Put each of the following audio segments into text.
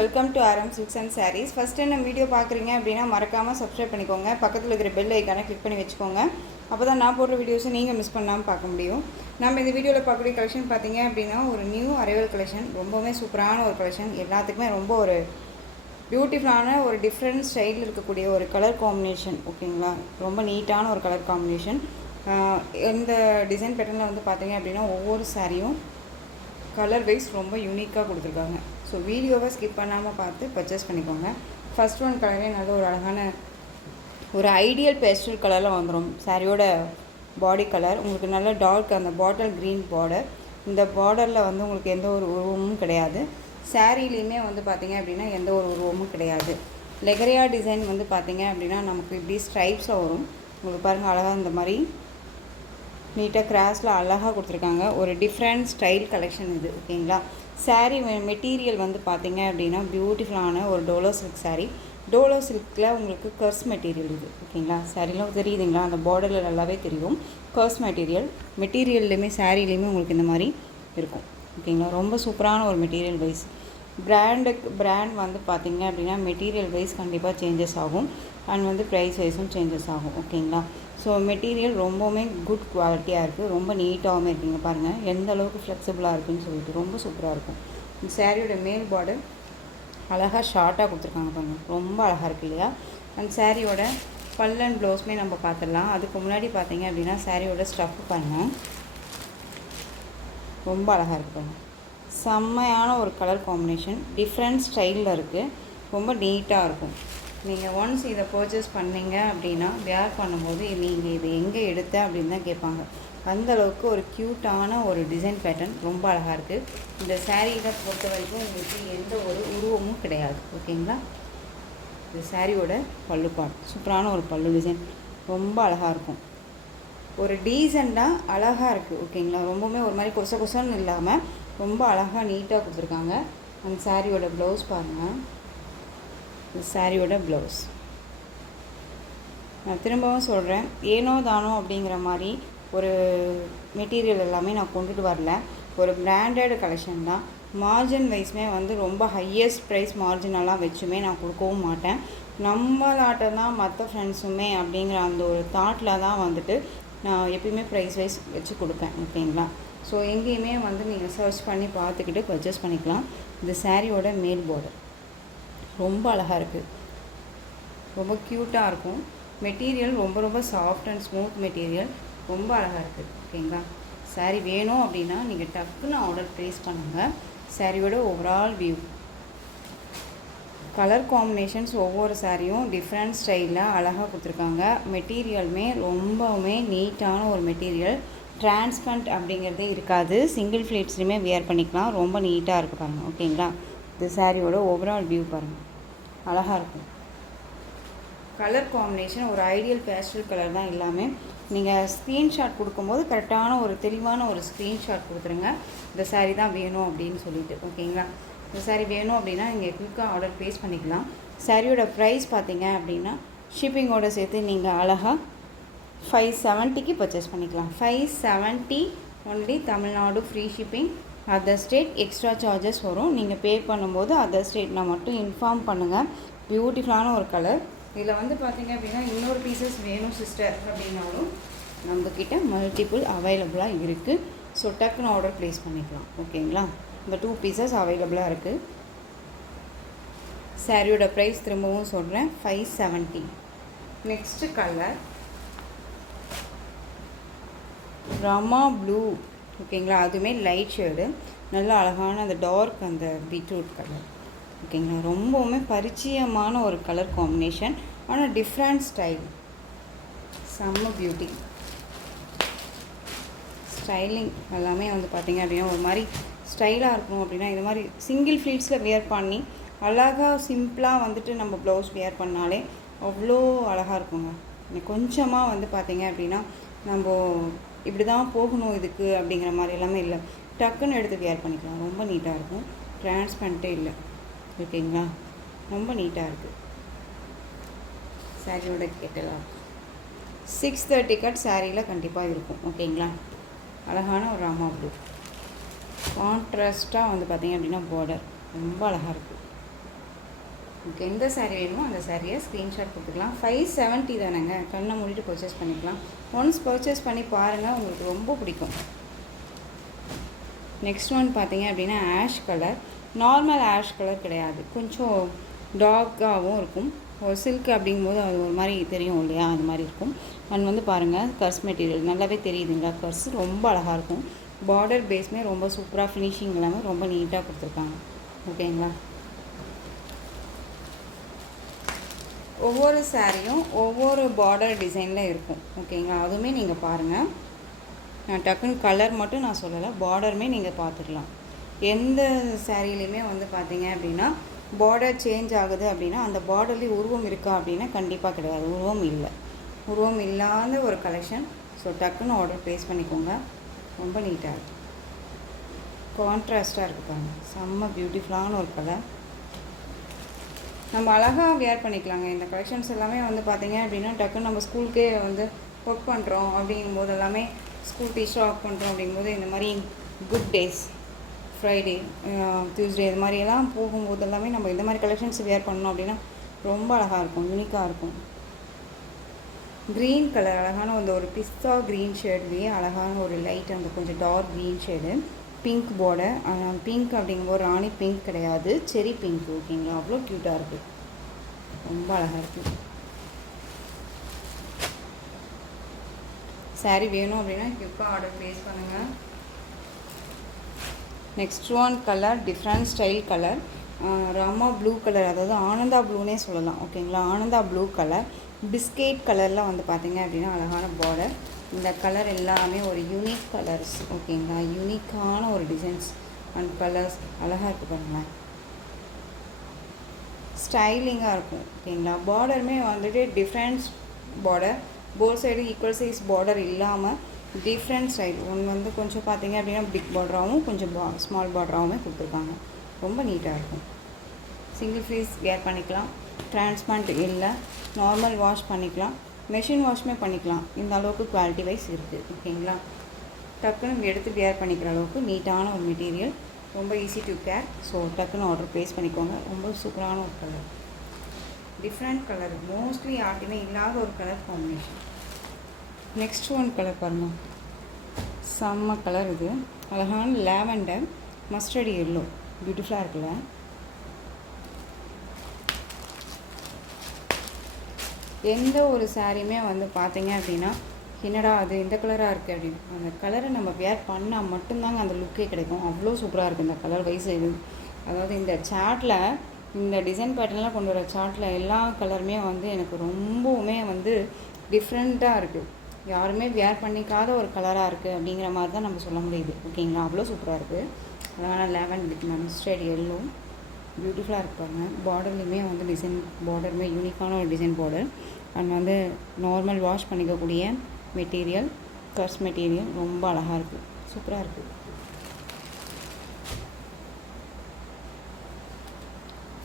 Welcome to RM Silks and Sarees. First time நம்ம video பார்க்குறீங்க அப்படின்னா மறக்காமல் சப்ஸ்கிரைப் பண்ணிக்கோங்க. பக்கத்தில் இருக்கிற பெல் ஐக்கானை கிளிக் பண்ணி வச்சுக்கோங்க. அப்போ தான் நான் போடுற வீடியோஸை நீங்கள் மிஸ் பண்ணாமல் பார்க்க முடியும். நம்ம இந்த வீடியோவில் பார்க்கக்கூடிய கலெக்ஷன் பார்த்தீங்க அப்படின்னா ஒரு நியூ அரைவல் கலெக்ஷன். ரொம்பவுமே சூப்பரான ஒரு கலெக்ஷன். எல்லாத்துக்குமே ரொம்ப ஒரு பியூட்டிஃபுல்லான ஒரு டிஃப்ரெண்ட் ஸ்டைலில் இருக்கக்கூடிய ஒரு கலர் காம்பினேஷன். ஓகேங்களா, ரொம்ப நீட்டான ஒரு கலர் காம்பினேஷன். இந்த டிசைன் பேட்டர்னில் வந்து பார்த்தீங்க அப்படின்னா ஒவ்வொரு சாரியும் கலர் வைஸ் ரொம்ப யூனிக்காக கொடுத்துருக்காங்க. ஸோ வீடியோவை ஸ்கிப் பண்ணாமல் பார்த்து பர்ச்சேஸ் பண்ணிக்கோங்க. ஃபஸ்ட் ஒன் கலரே நல்ல ஒரு அழகான ஒரு ஐடியல் பேஸ்டல் கலரில் வந்துடும். சாரியோட பாடி கலர் உங்களுக்கு நல்ல டார்க் அந்த பாட்டில் க்ரீன் பார்டர். இந்த பார்டரில் வந்து உங்களுக்கு எந்த ஒரு உருவமும் கிடையாது. சாரீலேயுமே வந்து பார்த்திங்க அப்படின்னா எந்த ஒரு உருவமும் கிடையாது. லெகரியா டிசைன் வந்து பார்த்திங்க அப்படின்னா நமக்கு இப்படி ஸ்ட்ரைப்ஸில் வரும். உங்களுக்கு பாருங்கள் அழகாக இந்த மாதிரி நீட்டாக கிராஸில் அழகாக கொடுத்துருக்காங்க. ஒரு டிஃப்ரெண்ட் ஸ்டைல் கலெக்ஷன் இது. ஓகேங்களா, சாரீ மெட்டீரியல் வந்து பார்த்திங்க அப்படின்னா பியூட்டிஃபுல்லான ஒரு டோலோ சில்க் சாரீ. டோலோ சில்கில் உங்களுக்கு கர்ஸ் மெட்டீரியல் இது. ஓகேங்களா, சாரீலாம் தெரியுதுங்களா, அந்த பார்டரில் நல்லாவே தெரியும். கர்ஸ் மெட்டீரியல்லையுமே சாரீலையுமே உங்களுக்கு இந்த மாதிரி இருக்கும். ஓகேங்களா, ரொம்ப சூப்பரான ஒரு மெட்டீரியல் வைஸ். பிராண்ட் வந்து பார்த்திங்க அப்படின்னா மெட்டீரியல் வைஸ் கண்டிப்பாக சேஞ்சஸ் ஆகும். அண்ட் வந்து ப்ரைஸ் வைஸும் சேஞ்சஸ் ஆகும். ஓகேங்களா, ஸோ மெட்டீரியல் ரொம்பவுமே குட் குவாலிட்டியாக இருக்குது. ரொம்ப நீட்டாகவும் இருக்குங்க. பாருங்கள் எந்த அளவுக்கு ஃப்ளெக்சிபிளாக இருக்குதுன்னு சொல்லிட்டு ரொம்ப சூப்பராக இருக்கும். இந்த சாரியோட மேல் பார்டர் அழகாக ஷார்ட்டாக கொடுத்துருக்காங்க. பாருங்கள் ரொம்ப அழகாக இருக்குது இல்லையா. அந்த சாரியோட பல் அண்ட் ப்ளவுஸுமே நம்ம பார்த்துடலாம். அதுக்கு முன்னாடி பார்த்தீங்க அப்படின்னா சாரியோட ஸ்டஃப் பாருங்கள் ரொம்ப அழகாக இருக்குது. செம்மையான ஒரு கலர் காம்பினேஷன், டிஃப்ரெண்ட் ஸ்டைலில் இருக்குது. ரொம்ப நீட்டாக இருக்கும். நீங்கள் ஒன்ஸ் இதை பர்ச்சேஸ் பண்ணிங்க அப்படின்னா வேர் பண்ணும்போது நீங்கள் இது எங்கே எடுத்த அப்படின்னு தான் கேட்பாங்க. அந்தளவுக்கு ஒரு க்யூட்டான ஒரு டிசைன் பேட்டர்ன் ரொம்ப அழகாக இருக்குது. இந்த சாரீயை பொறுத்த வரைக்கும் உங்களுக்கு எந்த ஒரு உருவமும் கிடையாது. ஓகேங்களா, இந்த சாரியோட பல்லு பாட் சூப்பரான ஒரு பல்லு டிசைன் ரொம்ப அழகாக இருக்கும். ஒரு டீசெண்டாக அழகாக இருக்குது. ஓகேங்களா, ரொம்பவுமே ஒரு மாதிரி கொசன்னு இல்லாமல் ரொம்ப அழகாக நீட்டாக கொடுத்துருக்காங்க. அந்த சாரியோட ப்ளவுஸ் பாருங்கள். இந்த சாரியோட ப்ளவுஸ் நான் திரும்பவும் சொல்கிறேன், ஏனோ தானோ அப்படிங்கிற மாதிரி ஒரு மெட்டீரியல் எல்லாமே நான் கொண்டுட்டு வரல. ஒரு பிராண்டட் கலெக்ஷன் தான். மார்ஜின் வைஸ்மே வந்து ரொம்ப ஹையஸ்ட் ப்ரைஸ் மார்ஜினெல்லாம் வச்சுமே நான் கொடுக்கவும் மாட்டேன். நம்மளாட்ட தான் மற்ற ஃப்ரெண்ட்ஸுமே அப்படிங்கிற அந்த ஒரு தாட்டில் தான் வந்துட்டு நான் எப்பயுமே ப்ரைஸ் வைஸ் வச்சு கொடுப்பேன். ஓகேங்களா, ஸோ எங்கேயுமே வந்து நீங்கள் சர்ச் பண்ணி பார்த்துக்கிட்டு பர்ச்சேஸ் பண்ணிக்கலாம். இந்த சாரியோட மேல் பார்டர் ரொம்ப அழகாக இருக்குது. ரொம்ப க்யூட்டாக இருக்கும். மெட்டீரியல் ரொம்ப சாஃப்ட் அண்ட் ஸ்மூத் மெட்டீரியல் ரொம்ப அழகாக இருக்குது. ஓகேங்களா, சாரீ வேணும் அப்படின்னா நீங்கள் டக்குன்னு ஆர்டர் ப்ளேஸ் பண்ணுங்கள். சாரியோட ஓவரால் வியூ, கலர் காம்பினேஷன்ஸ் ஒவ்வொரு சாரியும் டிஃப்ரெண்ட் ஸ்டைலில் அழகாக கொடுத்துருக்காங்க. மெட்டீரியலுமே ரொம்பவுமே நீட்டான ஒரு மெட்டீரியல். டிரான்ஸ்பரண்ட் அப்படிங்கிறதே இருக்காது. சிங்கிள் ஃப்ளீட்ஸ்லையுமே வியர் பண்ணிக்கலாம். ரொம்ப நீட்டாக இருக்குது பாருங்கள். ஓகேங்களா, இந்த சாரியோட ஓவரால் வியூ பாருங்கள் அழகாக இருக்கும். கலர் காம்பினேஷன் ஒரு ஐடியல் பேஸ்டல் கலர் தான் எல்லாமே. நீங்கள் ஸ்க்ரீன்ஷாட் கொடுக்கும்போது கரெக்டான ஒரு தெளிவான ஒரு ஸ்க்ரீன்ஷாட் கொடுத்துருங்க, இந்த சாரீ தான் வேணும் அப்படின்னு சொல்லிட்டு. ஓகேங்களா, இந்த சாரீ வேணும் அப்படின்னா நீங்கள் குயிக்காக ஆர்டர் ப்ளேஸ் பண்ணிக்கலாம். சாரியோட ப்ரைஸ் பார்த்தீங்க அப்படின்னா ஷிப்பிங்கோடு சேர்த்து நீங்கள் அழகாக 570க்கு பர்ச்சேஸ் பண்ணிக்கலாம். 570 only. Tamil Nadu free shipping. Other state extra charges வரும். நீங்கள் பே பண்ணும்போது அதர் ஸ்டேட்னா மட்டும் இன்ஃபார்ம் பண்ணுங்கள். பியூட்டிஃபுல்லான ஒரு கலர். இதில் வந்து பார்த்திங்க அப்படின்னா இன்னொரு பீசஸ் வேணும் சிஸ்டர் அப்படின்னாலும் நம்மக்கிட்ட மல்டிபிள் அவைலபிளாக இருக்குது. ஸோ டக்குன்னு ஆர்டர் ப்ளேஸ் பண்ணிக்கலாம். ஓகேங்களா, இந்த 2 பீசஸ் அவைலபிளாக இருக்குது. சாரியோட ப்ரைஸ் திரும்பவும் சொல்கிறேன், 570. Next colour Rama blue. ஓகேங்களா, அதுவுமே லைட் ஷேடு, நல்லா அழகான அந்த டார்க் அந்த பீட்ரூட் கலர். ஓகேங்களா, ரொம்பவுமே பரிச்சயமான ஒரு கலர் காம்பினேஷன். ஆனால் டிஃப்ரெண்ட் ஸ்டைல், செம்ம பியூட்டி. ஸ்டைலிங் எல்லாமே வந்து பார்த்திங்க அப்படின்னா ஒரு மாதிரி ஸ்டைலாக இருக்கும். அப்படின்னா இது மாதிரி சிங்கிள் ஃப்ளீட்ஸில் வியர் பண்ணி அழகாக சிம்பிளாக வந்துட்டு நம்ம ப்ளவுஸ் வியர் பண்ணாலே அவ்வளோ அழகாக இருக்குங்க. கொஞ்சமாக வந்து பார்த்திங்க அப்படின்னா நம்ம இப்படி தான் போகணும் இதுக்கு அப்படிங்கிற மாதிரி எல்லாமே இல்லை. டக்குன்னு எடுத்து வியர் பண்ணிக்கலாம். ரொம்ப நீட்டாக இருக்கும். டிரான்ஸ்பரண்ட்டே இல்லை. ஓகேங்களா, ரொம்ப நீட்டாக இருக்குது. சாரியோட கேட்டலாக 630 கட் சாரியில் கண்டிப்பாக இருக்கும். ஓகேங்களா, அழகான ஒரு ராமா ப்ளூ கான்ட்ராஸ்ட்டாக வந்து பார்த்திங்க அப்படின்னா பார்டர் ரொம்ப அழகாக இருக்குது. ஓகே, எந்த சாரீ வேணுமோ அந்த சாரியை ஸ்க்ரீன்ஷாட் கொடுத்துக்கலாம். 570 தானேங்க, கண்ணை மூடிட்டு பர்ச்சேஸ் பண்ணிக்கலாம். ஒன்ஸ் பர்ச்சேஸ் பண்ணி பாருங்கள், உங்களுக்கு ரொம்ப பிடிக்கும். நெக்ஸ்ட் ஒன் பார்த்தீங்க அப்படின்னா ash colour. Normal ash colour கிடையாது, கொஞ்சம் டார்க்காகவும் இருக்கும். ஒரு சில்க் அப்படிங்கும்போது அது ஒரு மாதிரி தெரியும் இல்லையா, அது மாதிரி இருக்கும். அண்ட் வந்து பாருங்கள், கர்ஸ் மெட்டீரியல் நல்லாவே தெரியுதுங்களா, கர்ஸ் ரொம்ப அழகாக இருக்கும். பார்டர் பேஸ்மே ரொம்ப சூப்பராக ஃபினிஷிங் இல்லாமல் ரொம்ப நீட்டாக கொடுத்துருக்காங்க. ஓகேங்களா, ஒவ்வொரு சாரியும் ஒவ்வொரு பார்டர் டிசைனில் இருக்கும். ஓகேங்களா, அதுவுமே நீங்கள் பாருங்கள். நான் டக்குன்னு கலர் மட்டும் நான் சொல்லலை, பார்டருமே நீங்கள் பார்த்துக்கலாம். எந்த சாரிலையுமே வந்து பார்த்தீங்க அப்படின்னா பார்டர் சேஞ்ச் ஆகுது அப்படின்னா அந்த பார்டர்லேயும் உருவம் இருக்கா அப்படின்னா கண்டிப்பாக கிடையாது, உருவம் இல்லை. உருவம் இல்லாத ஒரு கலெக்ஷன். ஸோ டக்குன்னு ஆர்டர் ப்ளேஸ் பண்ணிக்கோங்க. ரொம்ப நீட்டாக இருக்குது, கான்ட்ராஸ்ட்டாக இருக்குது பாருங்கள், செம்ம பியூட்டிஃபுல்லான ஒரு கலர். நம்ம அழகாக வியர் பண்ணிக்கலாங்க. இந்த கலெக்ஷன்ஸ் எல்லாமே வந்து பார்த்தீங்க அப்படின்னா டக்குன்னு நம்ம ஸ்கூலுக்கே வந்து ஒர்க் பண்ணுறோம் அப்படிங்கும்போது, எல்லாமே ஸ்கூல் டீச்சராக ஒர்க் பண்ணுறோம் அப்படிங்கும்போது, இந்த மாதிரி குட் டேஸ், ஃப்ரைடே, டியூஸ்டே இது மாதிரியெல்லாம் போகும்போது எல்லாமே நம்ம இந்த மாதிரி கலெக்ஷன்ஸ் வியர் பண்ணோம் அப்படின்னா ரொம்ப அழகாக இருக்கும், யூனிக்காக இருக்கும். க்ரீன் கலர், அழகான வந்து ஒரு பிஸ்தா க்ரீன் ஷேட்லேயே அழகான ஒரு லைட், அந்த கொஞ்சம் dark green shade. Pink border, pink அப்படிங்கும்போது ராணி பிங்க் கிடையாது, செரி பிங்க். ஓகேங்களா, அவ்வளோ க்யூட்டாக இருக்குது, ரொம்ப அழகாக இருக்குது. சாரீ வேணும் அப்படின்னா குயிக்காக ஆர்டர் ப்ளேஸ் பண்ணுங்கள். Next one colour, different style colour, Rama blue colour, அதாவது ஆனந்தா ப்ளூனே சொல்லலாம். ஓகேங்களா, ஆனந்தா ப்ளூ கலர், பிஸ்கெட் கலரில் வந்து பார்த்தீங்க அப்படின்னா அழகான பார்டர். இந்த கலர் எல்லாமே ஒரு யூனிக் கலர்ஸ். ஓகேங்களா, யூனிக்கான ஒரு டிசைன்ஸ் அண்ட் கலர்ஸ் அழகாக இருக்குது பாருங்களேன், ஸ்டைலிங்காக இருக்கும். ஓகேங்களா, பார்டருமே வந்துட்டு different border, both side equal size border இல்லாமல் டிஃப்ரெண்ட் ஸ்டைல். ஒன்று வந்து கொஞ்சம் பார்த்தீங்க அப்படின்னா பிக் பார்டராகவும் கொஞ்சம் ஸ்மால் பார்டராகவுமே கொடுத்துருக்காங்க. ரொம்ப நீட்டாக இருக்கும். சிங்கிள் ஃபேஸ் வேர் பண்ணிக்கலாம், டிரான்ஸ்பரண்ட் இல்லை, நார்மல் வாஷ் பண்ணிக்கலாம், மெஷின் வாஷ்மே பண்ணிக்கலாம். இந்த அளவுக்கு குவாலிட்டி வைஸ் இருக்குது. ஓகேங்களா, டக்குன்னு எடுத்து வேர் பண்ணிக்கிற அளவுக்கு நீட்டான ஒரு மெட்டீரியல், ரொம்ப ஈஸி டு கேர். ஸோ டக்குன்னு ஆர்டர் ப்ளேஸ் பண்ணிக்கோங்க. ரொம்ப சூப்பரான ஒரு கலர், டிஃப்ரெண்ட் கலர், மோஸ்ட்லி யார்ட்டுமே இல்லாத ஒரு colour combination. Next one colour பாருங்கள், செம்ம கலர். இது அழகான லாவெண்டர் மஸ்டர்ட் எல்லோ, பியூட்டிஃபுல்லாக இருக்குல்ல. எந்த ஒரு சாரியுமே வந்து பார்த்தீங்க அப்படின்னா என்னடா அது இந்த கலராக இருக்குது அப்படின்னு, அந்த கலரை நம்ம வேர் பண்ணால் மட்டும்தாங்க அந்த லுக்கே கிடைக்கும். அவ்வளோ சூப்பராக இருக்குது இந்த கலர் வைஸ். இது அதாவது இந்த சார்ட்டில், இந்த டிசைன் பேட்டர்ன்லாம் கொண்டு வர சார்ட்டில் எல்லா கலருமே வந்து எனக்கு ரொம்பவுமே வந்து டிஃப்ரெண்ட்டாக இருக்குது. யாருமே வேர் பண்ணிக்காத ஒரு கலராக இருக்குது அப்படிங்கிற மாதிரி தான் நம்ம சொல்ல முடியுது. ஓகேங்களா, அவ்வளோ சூப்பராக இருக்குது. அதனால் லேவெண்டர் வித் மஸ்டர்ட் எல்லோ பியூட்டிஃபுல்லாக இருப்பாங்க. பார்டர்லேயுமே வந்து டிசைன் பார்டருமே யூனிக்கான ஒரு டிசைன் பார்டர். அண்ட் வந்து நார்மல் வாஷ் பண்ணிக்கக்கூடிய மெட்டீரியல், கர்ஸ் மெட்டீரியல், ரொம்ப அழகாக இருக்குது, சூப்பராக இருக்குது.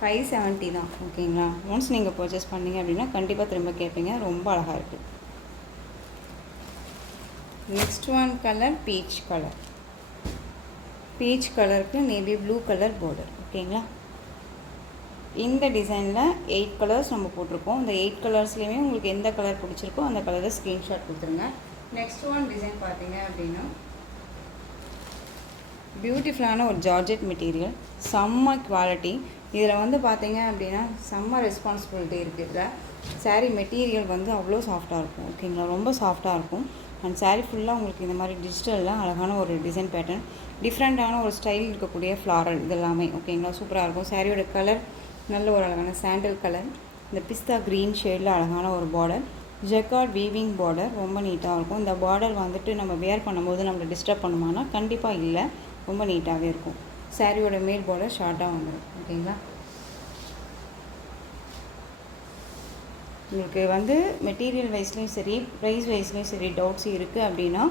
570 தான். ஓகேங்களா, ஒன்ஸ் நீங்கள் பர்ச்சேஸ் பண்ணிங்க அப்படின்னா கண்டிப்பாக திரும்ப கேட்பீங்க. ரொம்ப அழகாக இருக்குது. Next one colour, peach colour. Beach கலருக்கு நேவி ப்ளூ கலர் பார்டர். ஓகேங்களா, இந்த டிசைனில் 8 கலர்ஸ் நம்ம போட்டிருக்கோம். இந்த 8 கலர்ஸ்லேயுமே உங்களுக்கு எந்த கலர் பிடிச்சிருக்கோ அந்த கலரை ஸ்க்ரீன்ஷாட் கொடுத்துருங்க. நெக்ஸ்ட் ஒன் டிசைன் பார்த்தீங்க அப்படின்னா பியூட்டிஃபுல்லான ஒரு ஜார்ஜெட் மெட்டீரியல், செம்ம குவாலிட்டி. இதில் வந்து பார்த்தீங்க அப்படின்னா செம்ம ரெஸ்பான்சிபிலிட்டி இருக்குது. இதில் சாரீ மெட்டீரியல் வந்து அவ்வளோ சாஃப்டாக இருக்கும். ஓகேங்களா, ரொம்ப சாஃப்டாக இருக்கும். அண்ட் சாரீ ஃபுல்லாக உங்களுக்கு இந்த மாதிரி டிஜிட்டலில் அழகான ஒரு டிசைன் பேட்டர்ன், டிஃப்ரெண்ட்டான ஒரு ஸ்டைல் இருக்கக்கூடிய ஃப்ளாரல் இதெல்லாமே. ஓகேங்களா, சூப்பராக இருக்கும். சாரியோட கலர் நல்ல ஒரு அழகான சாண்டல் கலர், இந்த பிஸ்தா க்ரீன் ஷேடில் அழகான ஒரு பார்டர், ஜெக்கார்ட் வீவிங் பார்டர், ரொம்ப நீட்டாக இருக்கும். இந்த பார்டர் வந்துட்டு நம்ம வேர் பண்ணும்போது நம்மளை டிஸ்டர்ப் பண்ணுமானா கண்டிப்பாக இல்லை, ரொம்ப நீட்டாகவே இருக்கும். சாரியோட மேல் பார்டர் ஷார்ட்டாக வந்துடும். ஓகேங்களா, உங்களுக்கு வந்து மெட்டீரியல் வைஸ்லேயும் சரி, ப்ரைஸ் வைஸ்லேயும் சரி டவுட்ஸ் இருக்குது அப்படின்னா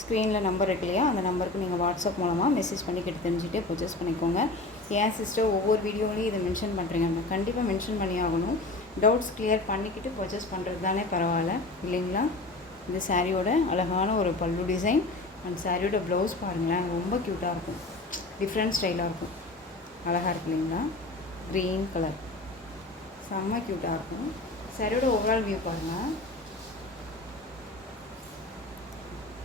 ஸ்க்ரீனில் நம்பர் இருக்கு இல்லையா, அந்த நம்பருக்கு நீங்கள் வாட்ஸ்அப் மூலமாக மெசேஜ் பண்ணிக்கிட்டு தெரிஞ்சுட்டு பர்ச்சேஸ் பண்ணிக்கோங்க. ஏன் சிஸ்டர் ஒவ்வொரு வீடியோலையும் இதை மென்ஷன் பண்ணுறீங்க, கண்டிப்பாக மென்ஷன் பண்ணி ஆகணும். டவுட்ஸ் கிளியர் பண்ணிக்கிட்டு பர்ச்சேஸ் பண்ணுறது தானே பரவாயில்ல இல்லைங்களா. இந்த சாரியோட அழகான ஒரு பல்லு டிசைன் அண்ட் சாரியோட ப்ளவுஸ் பாருங்களேன், ரொம்ப க்யூட்டாக இருக்கும், டிஃப்ரெண்ட் ஸ்டைலாக இருக்கும், அழகாக இருக்கு இல்லைங்களா. க்ரீன் கலர் செம்ம க்யூட்டாக இருக்கும். சாரியோட ஓவரால் வியூ பாருங்கள்.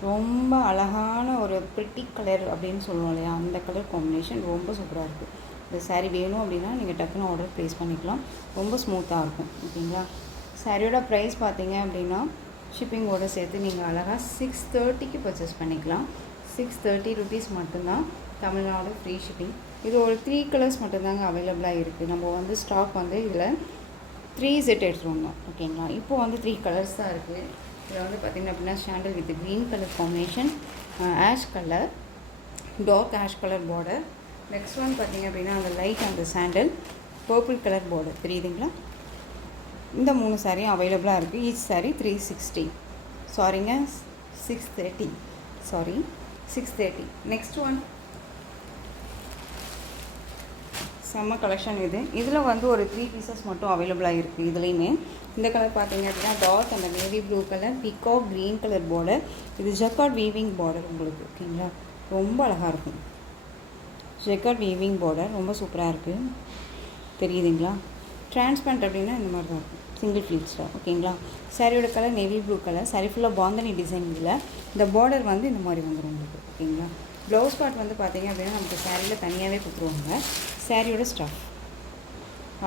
ரொம்ப அழகான ஒரு ப்ரிட்டி கலர் அப்படின்னு சொல்லுவோம் இல்லையா, அந்த கலர் காம்பினேஷன் ரொம்ப சூப்பராக இருக்குது. இந்த சாரீ வேணும் அப்படின்னா நீங்கள் டக்குன்னு ஆர்டர் ப்ளேஸ் பண்ணிக்கலாம். ரொம்ப ஸ்மூத்தாக இருக்கும். ஓகேங்களா. சாரியோட ப்ரைஸ் பார்த்தீங்க அப்படின்னா ஷிப்பிங்கோடு சேர்த்து நீங்கள் அழகாக 630க்கு பர்ச்சேஸ் பண்ணிக்கலாம். 630 rupees மட்டும்தான். Tamil Nadu free shipping. இது ஒரு 3 கலர்ஸ் மட்டும்தாங்க அவைலபிளாக இருக்குது. நம்ம வந்து ஸ்டாக் வந்து இதில் 3 செட் எடுத்துகிட்டு வந்தோம். ஓகேங்களா. இப்போது வந்து 3 கலர்ஸ் தான் இருக்குது. இதில் வந்து பார்த்திங்கன்னா அப்படின்னா sandal with green colour combination, ash colour, dark ash colour border. Next one பார்த்திங்க அப்படின்னா அந்த லைட் அந்த சாண்டல் பர்பிள் கலர் பார்டர் தெரியுதுங்களா. இந்த 3 சாரியும் அவைலபிளாக இருக்குது. Each sorry 360. சாரிங்க 630. சாரி 630. நெக்ஸ்ட் ஒன் செம்ம கலெக்ஷன் இது. இதில் வந்து ஒரு 3 பீசஸ் மட்டும் அவைலபிளாக இருக்குது. இதுலேயுமே இந்த கலர் பார்த்தீங்க அப்படின்னா டார்க் அந்த navy blue colour, peacock green colour border. இது ஜக்கார்ட் வீவிங் பார்டர் உங்களுக்கு. ஓகேங்களா. ரொம்ப அழகாக இருக்கும். ஜக்கார்ட் வீவிங் பார்டர் ரொம்ப சூப்பராக இருக்குது. தெரியுதுங்களா. டிரான்ஸ்பரண்ட் அப்படின்னா இந்த மாதிரி தான் இருக்கும். சிங்கிள் ஃப்ளீட்ஸில். ஓகேங்களா. சாரியோட colour navy blue colour. Sorry ஃபுல்லாக பாந்தனி டிசைன். இல்லை இந்த பார்டர் வந்து இந்த மாதிரி வந்துடும் உங்களுக்கு. ஓகேங்களா. ப்ளவுஸ் பார்ட் வந்து பார்த்திங்க அப்படின்னா நமக்கு சாரியில் தனியாகவே கொடுத்துருவாங்க. சாரியோட ஸ்டஃப்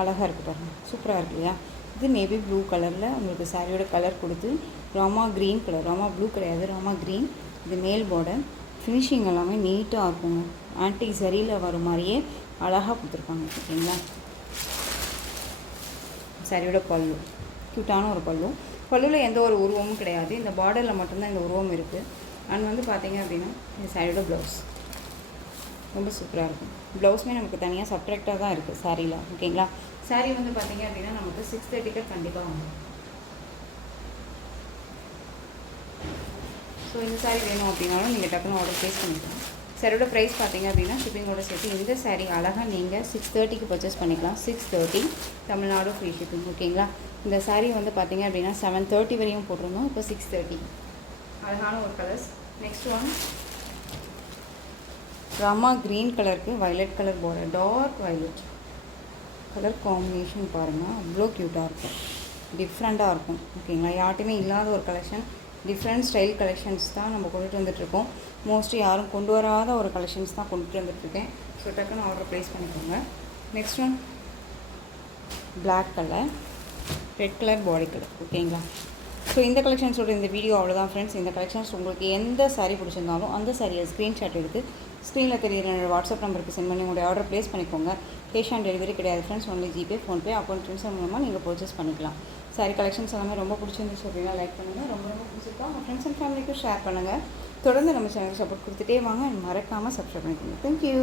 அழகாக இருக்குது பாருங்கள். சூப்பராக இருக்கு இல்லையா. இது நேவி ப்ளூ கலரில் உங்களுக்கு சாரியோட கலர் கொடுத்து Rama green colour, Rama blue கிடையாது, ராமா க்ரீன். இது மேல் பார்டர். ஃபினிஷிங் எல்லாமே நீட்டாக இருக்குங்க. ஆன்டிக் சரியில் வர மாதிரியே அழகாக கொடுத்துருப்பாங்க. ஓகேங்களா. சாரியோட பல்லு க்யூட்டான ஒரு பல்லு. பல்லுவில் எந்த ஒரு உருவமும் கிடையாது. இந்த பார்டரில் மட்டும்தான் இந்த உருவம் இருக்குது. அண்ட் வந்து பார்த்திங்க அப்படின்னா இந்த சாரியோட ப்ளவுஸ் ரொம்ப சூப்பராக இருக்கும். ப்ளவுஸுமே நமக்கு தனியாக சப்ட்ராக்டாக தான் இருக்குது சாரியில். ஓகேங்களா. சாரீ வந்து பார்த்திங்க அப்படின்னா நமக்கு 630க்கு கண்டிப்பாக வாங்கும். ஸோ இந்த சாரீ வேணும் அப்படின்னாலும் நீங்கள் டக்குன்னு ஆர்டர் ப்ளேஸ் பண்ணிக்கலாம். சாரியோட ப்ரைஸ் பார்த்திங்க அப்படின்னா ஷிப்பிங்கோட சேர்த்து இந்த சாரீ அழகாக நீங்கள் 630க்கு பர்ச்சேஸ் பண்ணிக்கலாம். 630 தமிழ்நாடு ஃப்ரீ ஷிப்பிங். ஓகேங்களா. இந்த சாரீ வந்து பார்த்திங்க அப்படின்னா 730 வரையும் போட்டிருந்தோம். இப்போ 630. அழகான ஒரு colours. Next one Rama green கலருக்கு violet colour border, dark violet colour combination பாருங்கள். அவ்வளோ க்யூட்டாக இருக்கும். டிஃப்ரெண்ட்டாக இருக்கும். ஓகேங்களா. யார்ட்டுமே இல்லாத ஒரு கலெக்ஷன். டிஃப்ரெண்ட் ஸ்டைல் கலெக்ஷன்ஸ் தான் நம்ம கொண்டுட்டு வந்துட்டுருக்கோம். மோஸ்ட்லி யாரும் கொண்டு வராத ஒரு கலெக்ஷன்ஸ் தான் கொண்டுட்டு வந்துட்டுருக்கேன். ஸோ டக்குன்னு ஆர்டர் ப்ளேஸ் பண்ணிக்கோங்க. Next one black colour, red colour body colour. ஓகேங்களா. ஸோ இந்த கலெக்ஷன்ஸோட இந்த வீடியோ அவ்வளோதான் ஃப்ரெண்ட்ஸ். இந்த கலெக்ஷன்ஸ் உங்களுக்கு எந்த சாரீ பிடிச்சிருந்தாலும் அந்த சாரியை ஸ்க்ரீன்ஷாட் எடுத்து ஸ்க்ரீனில் தெரியுற என்னோடய வாட்ஸ்அப் நம்பருக்கு சென்ட் பண்ணி உங்களுடைய ஆர்டர் ப்ளேஸ் பண்ணிக்கோங்க. கேஷ் ஆன் டெலிவரி கிடையாது friends. Only GPay, PhonePe, account transfer மூலமாக நீங்கள் பர்ச்சேஸ் பண்ணிக்கலாம். சாரி கலெக்ஷன்ஸ் எல்லாமே ரொம்ப பிடிச்சிருந்துச்சு அப்படின்னா லைக் பண்ணுங்கள். ரொம்ப ரொம்ப பிடிச்சிருக்கா உங்கள் ஃப்ரெண்ட்ஸ் அண்ட் ஃபேமிலிக்கும் ஷேர் பண்ணுங்கள். தொடர்ந்து நம்ம சேனலுக்கு சப்போர்ட் கொடுத்துட்டே வாங்க. மறக்காமல் சப்ஸ்கிரைப் பண்ணிக்கோங்க. தேங்க்யூ.